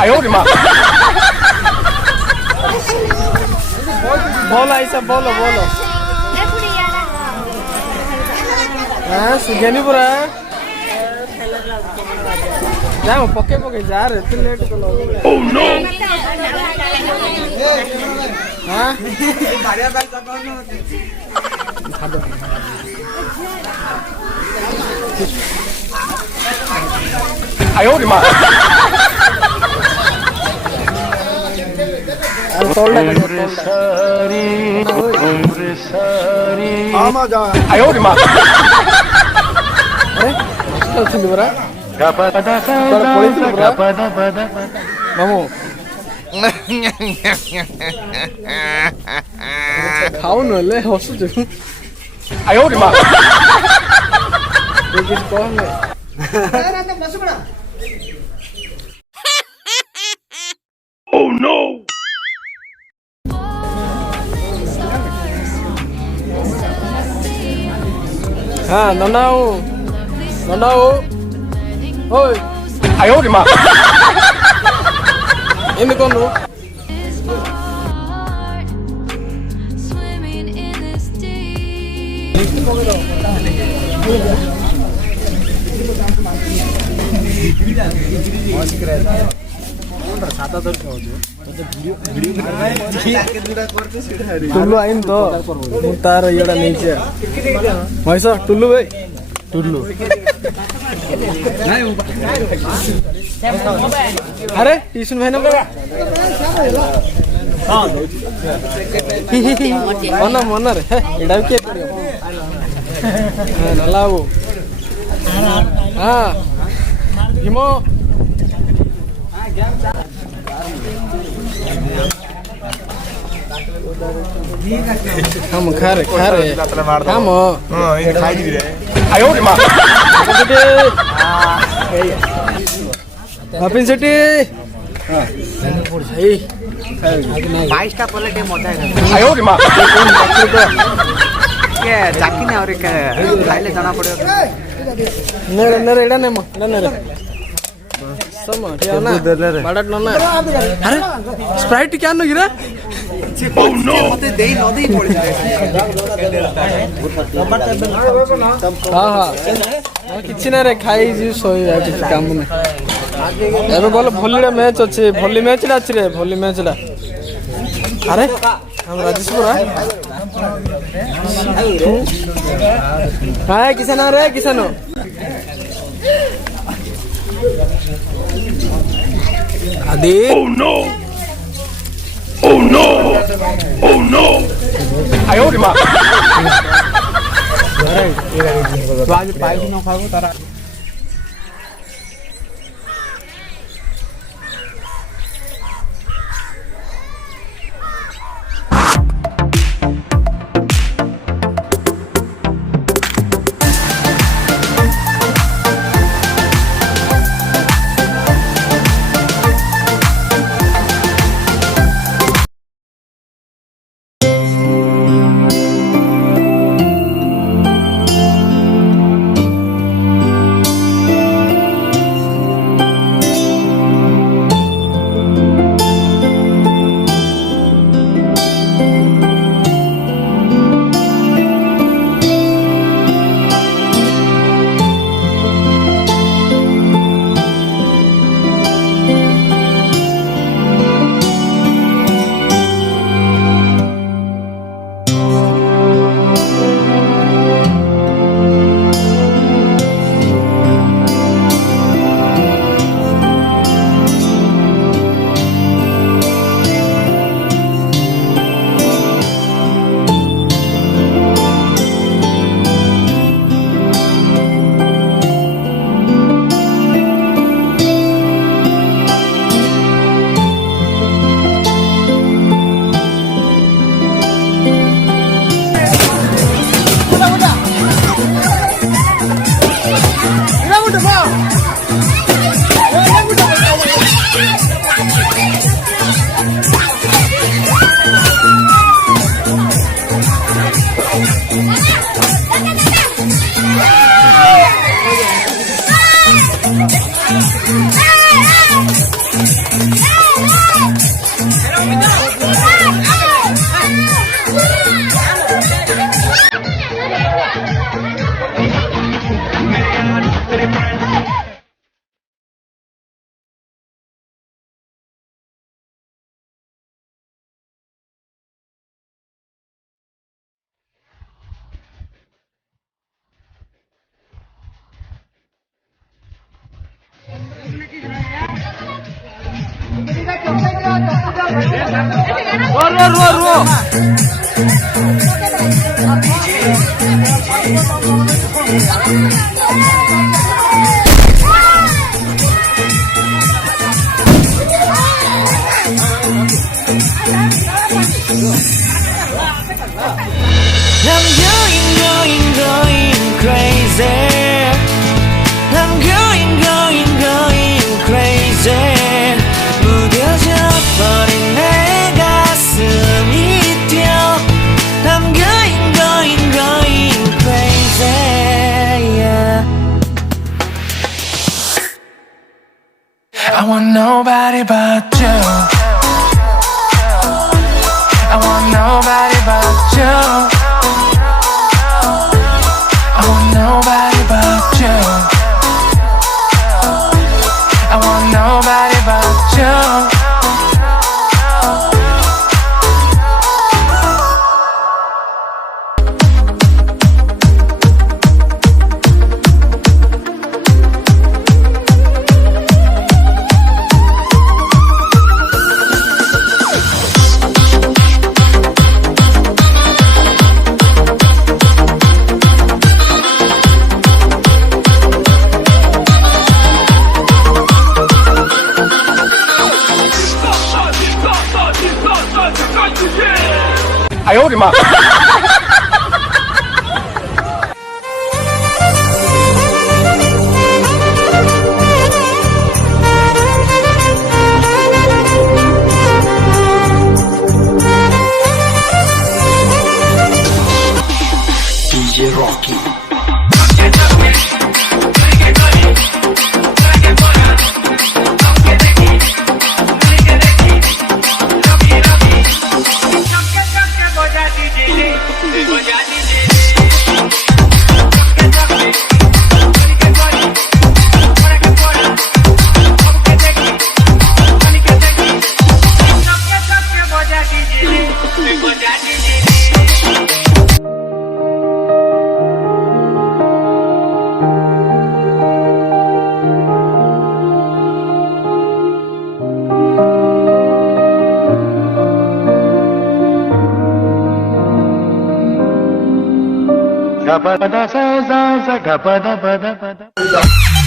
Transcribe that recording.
哎呦我的妈！बोलो ऐसा बोलो बोलो हाँ सुगेनी पूरा जा मैं पके पके जा रहे थे लेट को लोग ओह नो हाँ哎呦我的妈哎呦我的妈！哎，వచ్చింది బరా మాము ଖାଉନୁ ହେଲେ ହସୁଛୁ ଆୟ ଓରେ ମା Oh no! हाँ ननाओ ननाओ ओए आयो रे माँ इन्हें कौन लो टुल्लू आइन तो तार येड़ा नीचे वैसा टुल्लू भाई टुल्लू अरे ट्यूशन भाई ना मना मना रे इड़ा के करियो नला वो हां हिमो हम खा रहे हम खाई दी रे आयो रे मां अपिन सिटी हां भाई 22 टा प्लेट मजा है आयो रे मां के जाकी ने और खाइले जाना पड़े नरे नरे एडा ने नरे सम क्या ना बड़ा ना अरे स्प्राइट क्या न गिरा ओ नो मते देई न देई पड़ी जाए हां हां किछि ना रे खाई जी सोई जाय काम में एबे बोल भोलीडा मैच अछि भोली मैच ला अछि रे भोली मैच ला अरे हम राजेशपुरा हाय किसान रे किसान आदि oh no oh no oh no आयो रे मां तो आज पाइप न खाबो तारा I'm going crazy. I'm going crazy. 무뎌져 버린 내 가슴이 뛰어. I'm going crazy. Yeah. I want nobody but you. I want nobody but you. I want nobody but you. I want nobody but you. DJ Rocky. Gapada sa za za gapada pada pada.